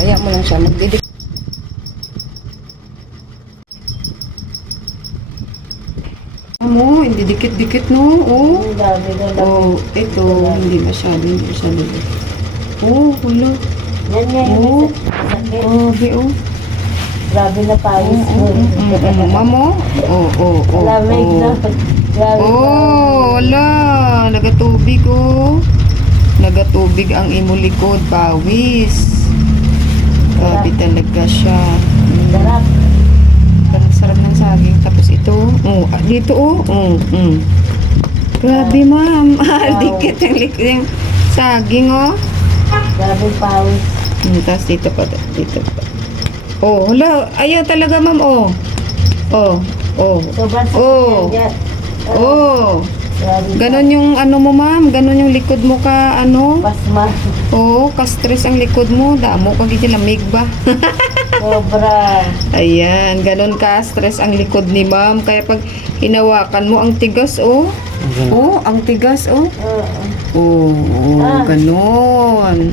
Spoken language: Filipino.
Kaya mo lang siya magdidikit. Mo, hindi dikit-dikit no. Oh. Oh, ito hindi masyado. Oh, hulo. Yan nga Oh. yung sakit. Grabe oh. Grabe na pawis mo. Mamo? Oh. Lamig na. Grabe Oh, wala. Nagatubig oh. Nagatubig ang imo likod, pawis. Grabe talaga siya. Sarap. Ang sarap ng saging. Tapos ito, dito Grabe ma'am. Dikit ang likod yung saging oh. Grabe pawis. Tapos dito pa. Oh, hala. Ayaw talaga ma'am oh. Oh. Sobrang sakit Oh. yan. Oh. Grabe. Ganon yung ano mo ma'am. Ganon yung likod mo ka ano. Pasma. Oo, ka-stress ang likod mo. Damo ka giti lamig ba? Sobra. Ayan, ganon ka-stress ang likod ni ma'am. Kaya pag hinawakan mo ang tigas, oh. Oh, ang tigas, oh. Oo. Oh, ganon.